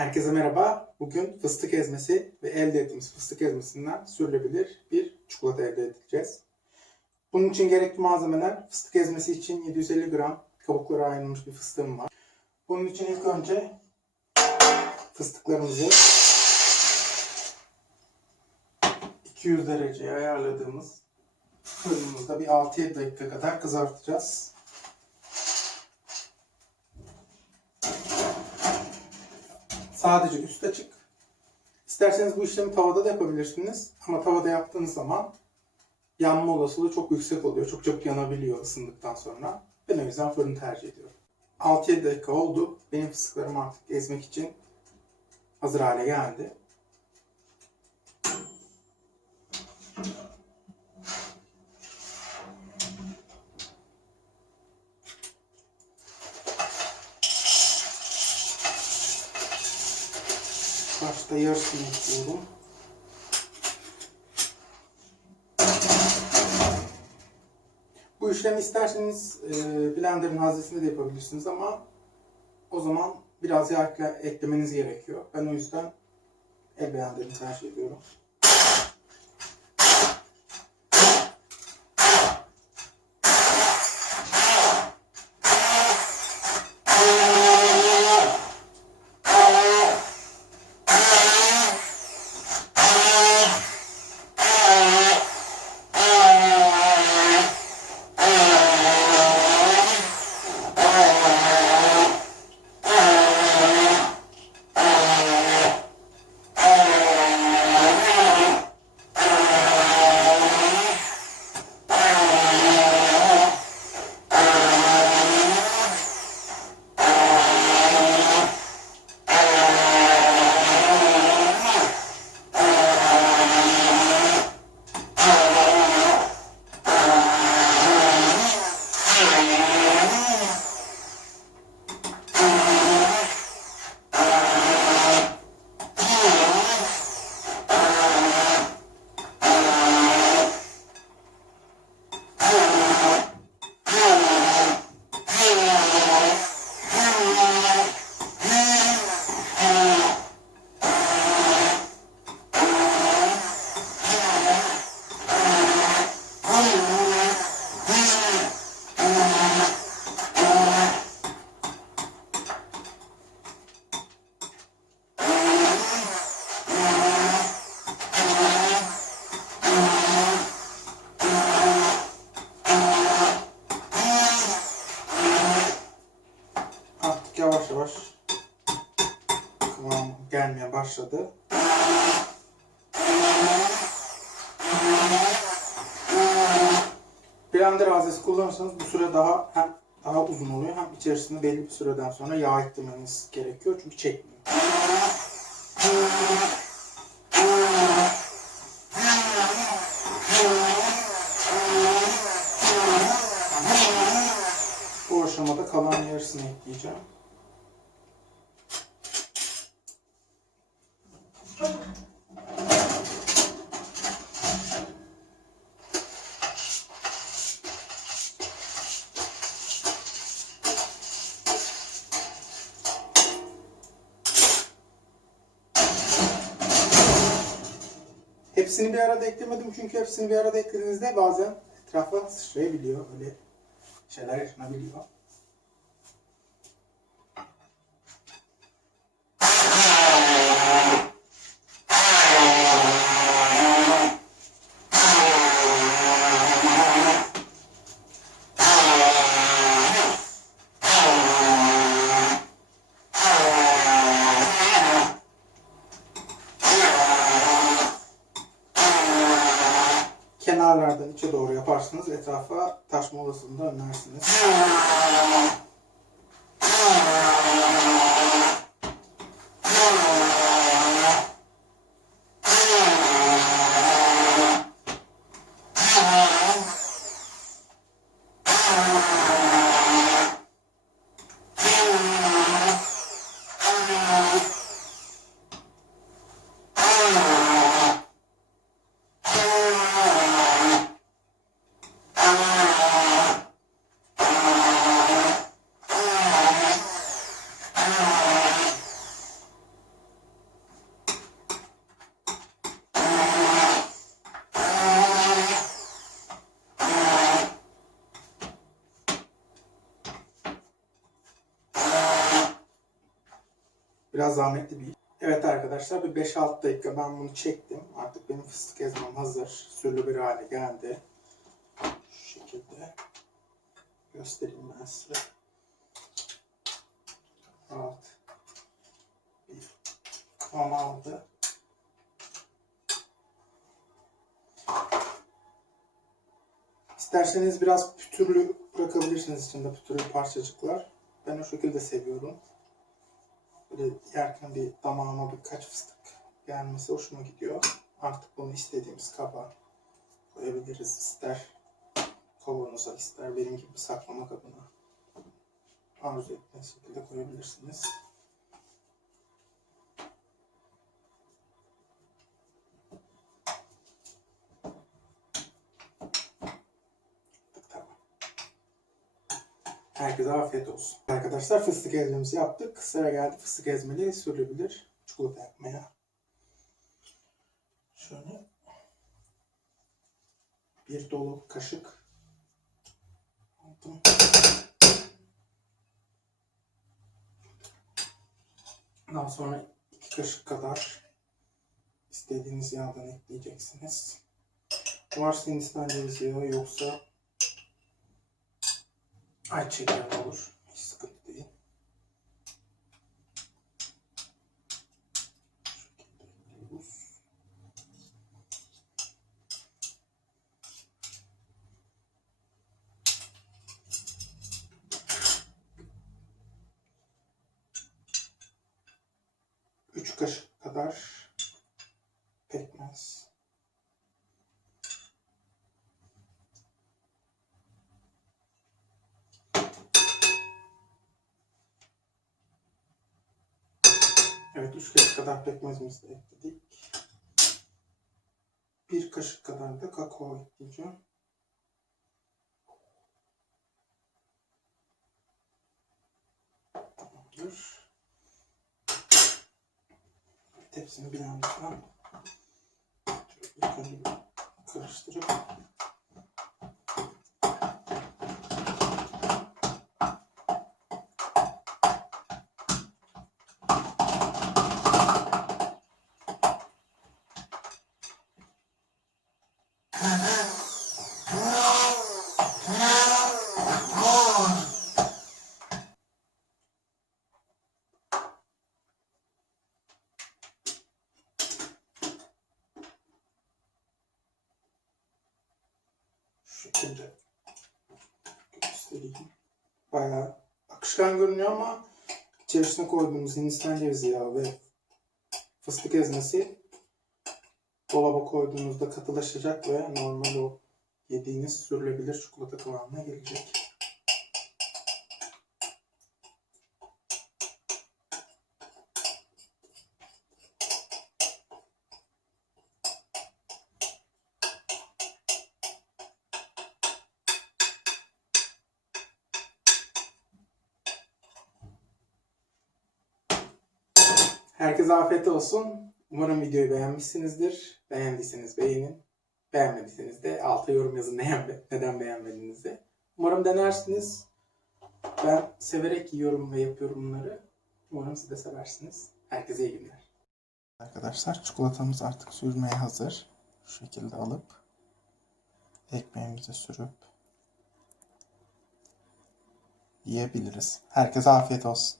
Herkese merhaba. Bugün fıstık ezmesi ve elde ettiğimiz fıstık ezmesinden sürülebilir bir çikolata elde edeceğiz. Bunun için gerekli malzemeler fıstık ezmesi için 750 gram kabuklara ayrılmış bir fıstığım var. Bunun için ilk önce fıstıklarımızı 200 dereceye ayarladığımız fırınımızda bir 6-7 dakika kadar kızartacağız. Sadece üst açık. İsterseniz bu işlemi tavada da yapabilirsiniz. Ama tavada yaptığınız zaman yanma olasılığı çok yüksek oluyor. Çok çabuk yanabiliyor ısındıktan sonra. Ben o yüzden fırını tercih ediyorum. 6-7 dakika oldu. Benim fıstıklarım artık ezmek için hazır hale geldi. Başta yarısını ekliyorum. Bu işlemi isterseniz e, blenderın haznesinde de yapabilirsiniz ama o zaman biraz yağ ekle- eklemeniz gerekiyor. Ben o yüzden el blenderini tercih ediyorum. Yavaş kıvam gelmeye başladı. Blender haznesi kullanırsanız bu süre daha hem daha uzun oluyor hem içerisinde belli bir süreden sonra yağ eklemeniz gerekiyor çünkü çekmiyor. Bu aşamada kalan yarısını ekleyeceğim. Hepsini bir arada eklemedim çünkü hepsini bir arada eklediğinizde bazen etrafa sıçrayabiliyor. Öyle şeyler yaşanabiliyor. Kenarlardan içe doğru yaparsanız etrafa taşma olasılığını da önlersiniz. Biraz zahmetli bir. Evet arkadaşlar bir 5-6 dakika ben bunu çektim. Artık benim fıstık ezmem hazır. Sürülü bir hale geldi. Şu şekilde göstereyim ben size. Rahat bir kıvam aldı. İsterseniz biraz pütürlü bırakabilirsiniz içinde pütürlü parçacıklar. Ben o şekilde seviyorum. Böyle yerken bir damağıma birkaç fıstık gelmesi hoşuma gidiyor. Artık bunu istediğimiz kaba koyabiliriz. İster kavanoza ister benim gibi saklama kabına. Arzu ettiğiniz şekilde koyabilirsiniz. Herkese afiyet olsun. Arkadaşlar fıstık ezmemizi yaptık. Sıra geldi fıstık ezmeli sürülebilir çikolata yapmaya. Şöyle bir dolu kaşık aldım. Daha sonra iki kaşık kadar istediğiniz yağdan ekleyeceksiniz. Varsa Hindistan cevizi yağı yoksa ayçiçek yağı olur. Hiç sıkıntı değil. Üç kaşık kadar Evet, üç kaşık kadar pekmezimizi ekledik. Bir kaşık kadar da kakao ekleyeceğim. Tamamdır. Tepsini bir şöyle ilk önce karıştırıp şu şekilde göstereyim. Bayağı akışkan görünüyor ama içerisine koyduğumuz Hindistan cevizi yağı ve fıstık ezmesi dolaba koyduğunuzda katılaşacak ve normal o yediğiniz sürülebilir çikolata kıvamına gelecek. Herkese afiyet olsun. Umarım videoyu beğenmişsinizdir. Beğendiyseniz beğenin. Beğenmediyseniz de alta yorum yazın neden, beğenmediğinizi. Umarım denersiniz. Ben severek yiyorum ve yapıyorum bunları. Umarım siz de seversiniz. Herkese iyi günler. Arkadaşlar çikolatamız artık sürmeye hazır. Şu şekilde alıp ekmeğimize sürüp yiyebiliriz. Herkese afiyet olsun.